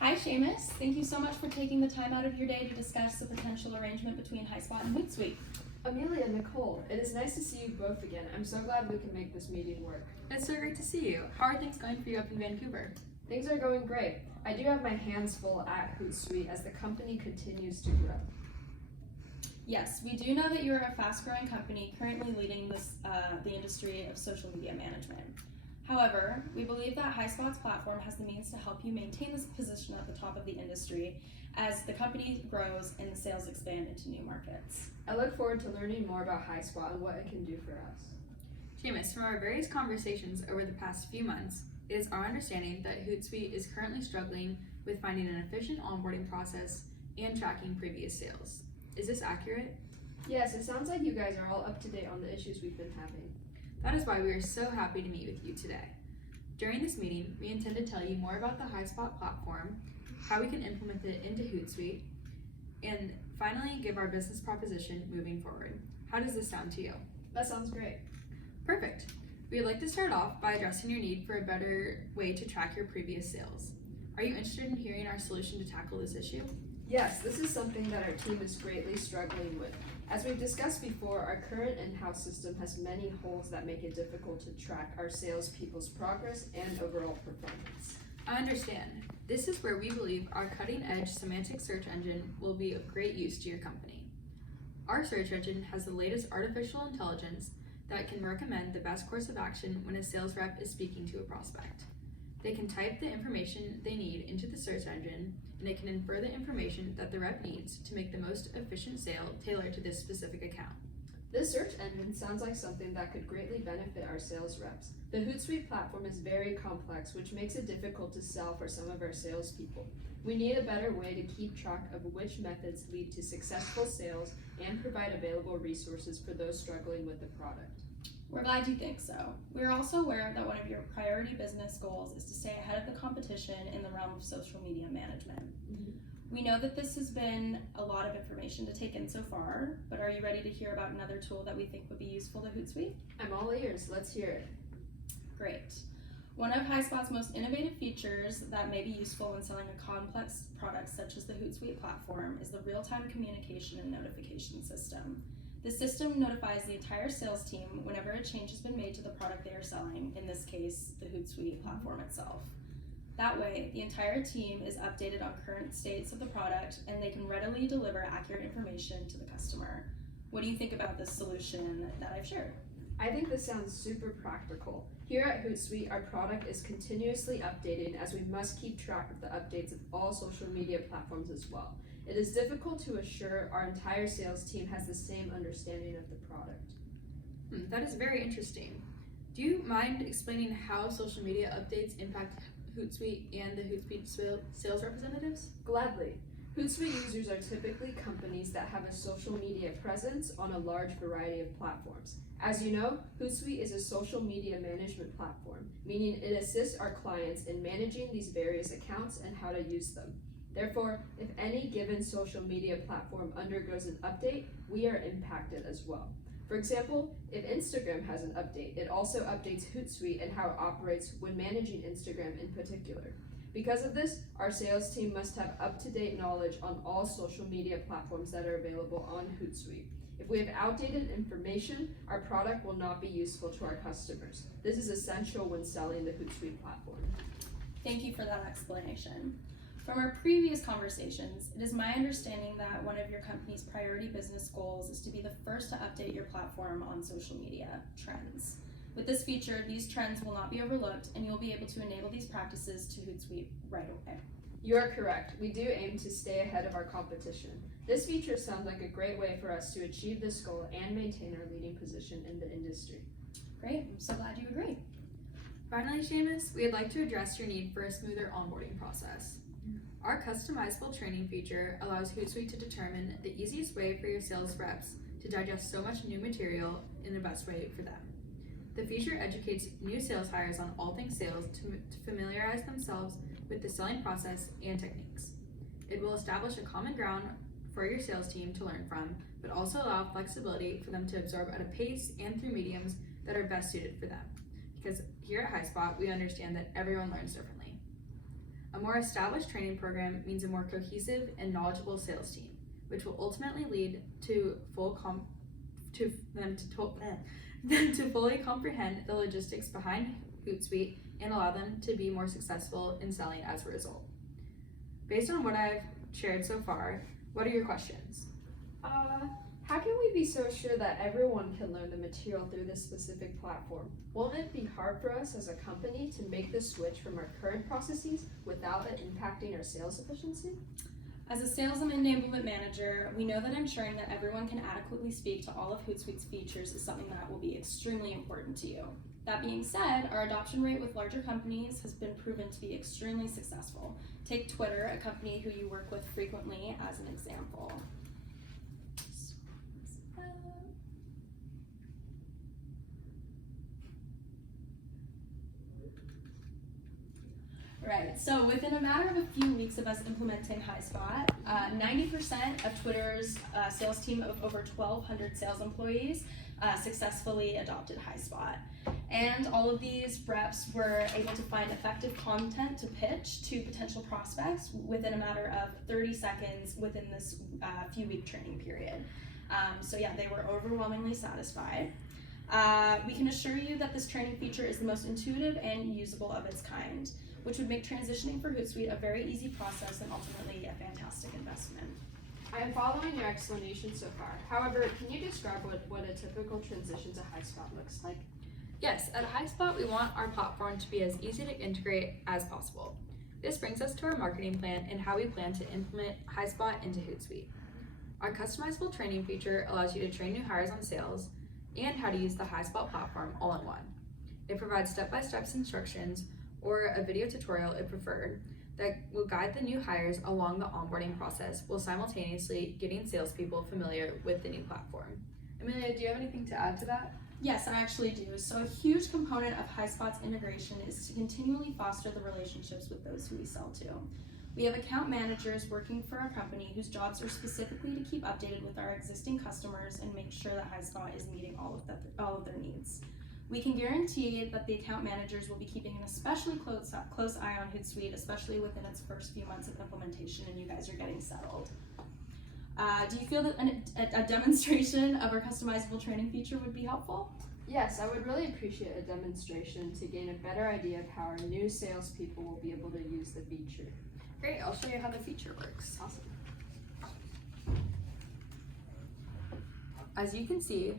Hi Seamus, thank you so much for taking the time out of your day to discuss the potential arrangement between HighSpot and Hootsuite. Amelia, Nicole, it is nice to see you both again. I'm so glad we can make this meeting work. It's so great to see you. How are things going for you up in Vancouver? Things are going great. I do have my hands full at Hootsuite as the company continues to grow. Yes, we do know that you're a fast-growing company currently leading the industry of social media management. However, we believe that HighSpot's platform has the means to help you maintain this position at the top of the industry as the company grows and the sales expand into new markets. I look forward to learning more about HighSpot and what it can do for us. Seamus, from our various conversations over the past few months, it is our understanding that Hootsuite is currently struggling with finding an efficient onboarding process and tracking previous sales. Is this accurate? Yes, it sounds like you guys are all up to date on the issues we've been having. That is why we are so happy to meet with you today. During this meeting, we intend to tell you more about the HighSpot platform, how we can implement it into Hootsuite, and finally give our business proposition moving forward. How does this sound to you? That sounds great. Perfect. We'd like to start off by addressing your need for a better way to track your previous sales. Are you interested in hearing our solution to tackle this issue? Yes, this is something that our team is greatly struggling with. As we've discussed before, our current in-house system has many holes that make it difficult to track our salespeople's progress and overall performance. I understand. This is where we believe our cutting-edge semantic search engine will be of great use to your company. Our search engine has the latest artificial intelligence that can recommend the best course of action when a sales rep is speaking to a prospect. They can type the information they need into the search engine, and it can infer the information that the rep needs to make the most efficient sale tailored to this specific account. This search engine sounds like something that could greatly benefit our sales reps. The Hootsuite platform is very complex, which makes it difficult to sell for some of our salespeople. We need a better way to keep track of which methods lead to successful sales and provide available resources for those struggling with the product. We're glad you think so. We're also aware that one of your priority business goals is to stay ahead of the competition in the realm of social media management. We know that this has been a lot of information to take in so far, but are you ready to hear about another tool that we think would be useful to Hootsuite? I'm all ears. Let's hear it. Great. One of HighSpot's most innovative features that may be useful when selling a complex product such as the Hootsuite platform is the real-time communication and notification system. The system notifies the entire sales team whenever a change has been made to the product they are selling, in this case, the Hootsuite platform itself. That way, the entire team is updated on current states of the product and they can readily deliver accurate information to the customer. What do you think about this solution that I've shared? I think this sounds super practical. Here at Hootsuite, our product is continuously updated as we must keep track of the updates of all social media platforms as well. It is difficult to assure our entire sales team has the same understanding of the product. That is very interesting. Do you mind explaining how social media updates impact Hootsuite and the Hootsuite sales representatives? Gladly. Hootsuite users are typically companies that have a social media presence on a large variety of platforms. As you know, Hootsuite is a social media management platform, meaning it assists our clients in managing these various accounts and how to use them. Therefore, if any given social media platform undergoes an update, we are impacted as well. For example, if Instagram has an update, it also updates Hootsuite and how it operates when managing Instagram in particular. Because of this, our sales team must have up-to-date knowledge on all social media platforms that are available on Hootsuite. If we have outdated information, our product will not be useful to our customers. This is essential when selling the Hootsuite platform. Thank you for that explanation. From our previous conversations, it is my understanding that one of your company's priority business goals is to be the first to update your platform on social media trends. With this feature, these trends will not be overlooked and you'll be able to enable these practices to Hootsuite right away. You are correct. We do aim to stay ahead of our competition. This feature sounds like a great way for us to achieve this goal and maintain our leading position in the industry. Great, I'm so glad you agree. Finally, Seamus, we'd like to address your need for a smoother onboarding process. Our customizable training feature allows Hootsuite to determine the easiest way for your sales reps to digest so much new material in the best way for them. The feature educates new sales hires on all things sales to familiarize themselves with the selling process and techniques. It will establish a common ground for your sales team to learn from, but also allow flexibility for them to absorb at a pace and through mediums that are best suited for them. Because here at HighSpot, we understand that everyone learns differently. A more established training program means a more cohesive and knowledgeable sales team, which will ultimately lead to them to fully comprehend the logistics behind Hootsuite and allow them to be more successful in selling as a result. Based on what I've shared so far, what are your questions? How can we be so sure that everyone can learn the material through this specific platform? Won't it be hard for us as a company to make the switch from our current processes without it impacting our sales efficiency? As a sales and enablement manager, we know that ensuring that everyone can adequately speak to all of Hootsuite's features is something that will be extremely important to you. That being said, our adoption rate with larger companies has been proven to be extremely successful. Take Twitter, a company who you work with frequently, as an example. Right, so within a matter of a few weeks of us implementing HighSpot, 90% of Twitter's sales team of over 1,200 sales employees successfully adopted HighSpot. And all of these reps were able to find effective content to pitch to potential prospects within a matter of 30 seconds within this few-week training period. So yeah, they were overwhelmingly satisfied. We can assure you that this training feature is the most intuitive and usable of its kind, which would make transitioning for Hootsuite a very easy process and ultimately a fantastic investment. I am following your explanation so far. However, can you describe what a typical transition to HighSpot looks like? Yes, at HighSpot, we want our platform to be as easy to integrate as possible. This brings us to our marketing plan and how we plan to implement HighSpot into Hootsuite. Our customizable training feature allows you to train new hires on sales and how to use the HighSpot platform all in one. It provides step-by-step instructions or a video tutorial if preferred that will guide the new hires along the onboarding process while simultaneously getting salespeople familiar with the new platform. Amelia, do you have anything to add to that? Yes, I actually do. So a huge component of HighSpot's integration is to continually foster the relationships with those who we sell to. We have account managers working for our company whose jobs are specifically to keep updated with our existing customers and make sure that HighSpot is meeting all of their needs. We can guarantee that the account managers will be keeping an especially close eye on Hootsuite, especially within its first few months of implementation and you guys are getting settled. Do you feel that a demonstration of our customizable training feature would be helpful? Yes, I would really appreciate a demonstration to gain a better idea of how our new salespeople will be able to use the feature. Great, I'll show you how the feature works. Awesome. As you can see,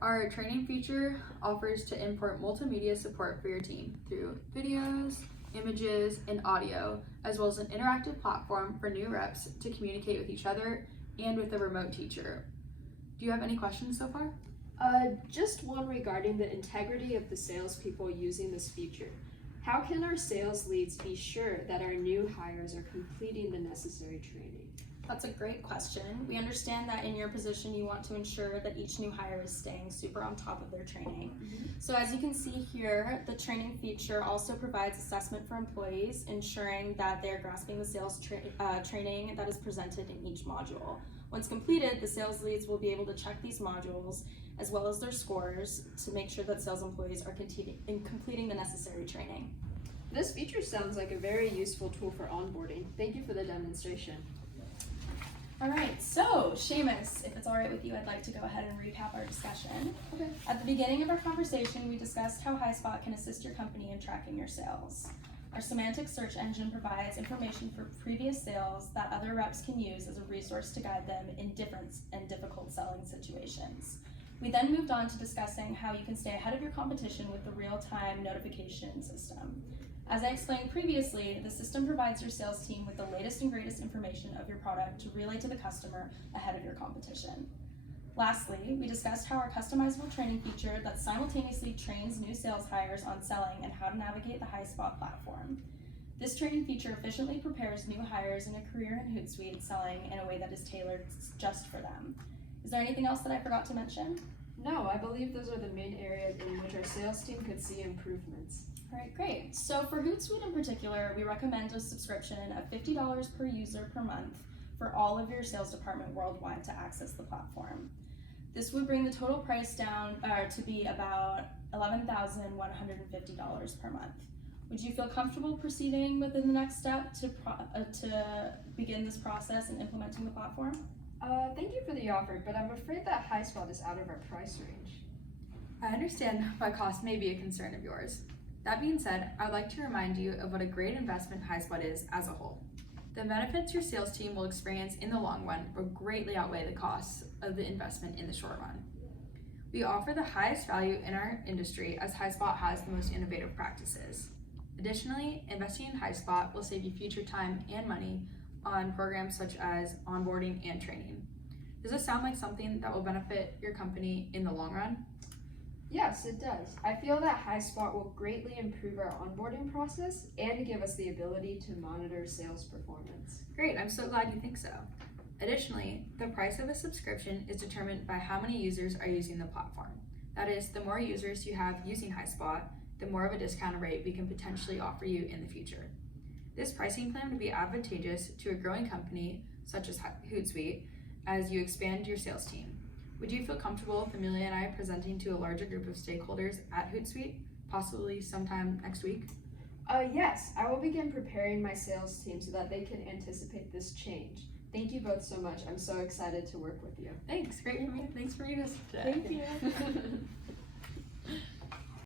our training feature offers to import multimedia support for your team through videos, images, and audio, as well as an interactive platform for new reps to communicate with each other and with a remote teacher. Do you have any questions so far? Just one regarding the integrity of the salespeople using this feature. How can our sales leads be sure that our new hires are completing the necessary training? That's a great question. We understand that in your position you want to ensure that each new hire is staying super on top of their training. So as you can see here, the training feature also provides assessment for employees, ensuring that they're grasping the sales training that is presented in each module. Once completed, the sales leads will be able to check these modules as well as their scores to make sure that sales employees are completing the necessary training. This feature sounds like a very useful tool for onboarding. Thank you for the demonstration. All right, so Seamus, if it's all right with you, I'd like to go ahead and recap our discussion. Okay. At the beginning of our conversation, we discussed how HighSpot can assist your company in tracking your sales. Our semantic search engine provides information for previous sales that other reps can use as a resource to guide them in different and difficult selling situations. We then moved on to discussing how you can stay ahead of your competition with the real-time notification system. As I explained previously, the system provides your sales team with the latest and greatest information of your product to relay to the customer ahead of your competition. Lastly, we discussed how our customizable training feature that simultaneously trains new sales hires on selling and how to navigate the HighSpot platform. This training feature efficiently prepares new hires in a career in Hootsuite selling in a way that is tailored just for them. Is there anything else that I forgot to mention? No, I believe those are the main areas in which our sales team could see improvements. All right, great. So for Hootsuite in particular, we recommend a subscription of $50 per user per month for all of your sales department worldwide to access the platform. This would bring the total price down to be about $11,150 per month. Would you feel comfortable proceeding within the next step to begin this process and implementing the platform? Thank you for the offer, but I'm afraid that HighSpot is out of our price range. I understand why cost may be a concern of yours. That being said, I would like to remind you of what a great investment HighSpot is as a whole. The benefits your sales team will experience in the long run will greatly outweigh the costs of the investment in the short run. We offer the highest value in our industry as HighSpot has the most innovative practices. Additionally, investing in HighSpot will save you future time and money on programs such as onboarding and training. Does this sound like something that will benefit your company in the long run? Yes, it does. I feel that HighSpot will greatly improve our onboarding process and give us the ability to monitor sales performance. Great, I'm so glad you think so. Additionally, the price of a subscription is determined by how many users are using the platform. That is, the more users you have using HighSpot, the more of a discounted rate we can potentially offer you in the future. This pricing plan would be advantageous to a growing company such as Hootsuite as you expand your sales team. Would you feel comfortable with Amelia and I presenting to a larger group of stakeholders at Hootsuite, possibly sometime next week? Yes, I will begin preparing my sales team so that they can anticipate this change. Thank you both so much. I'm so excited to work with you. Thanks, great for me. Thanks for meeting us today. Thank you.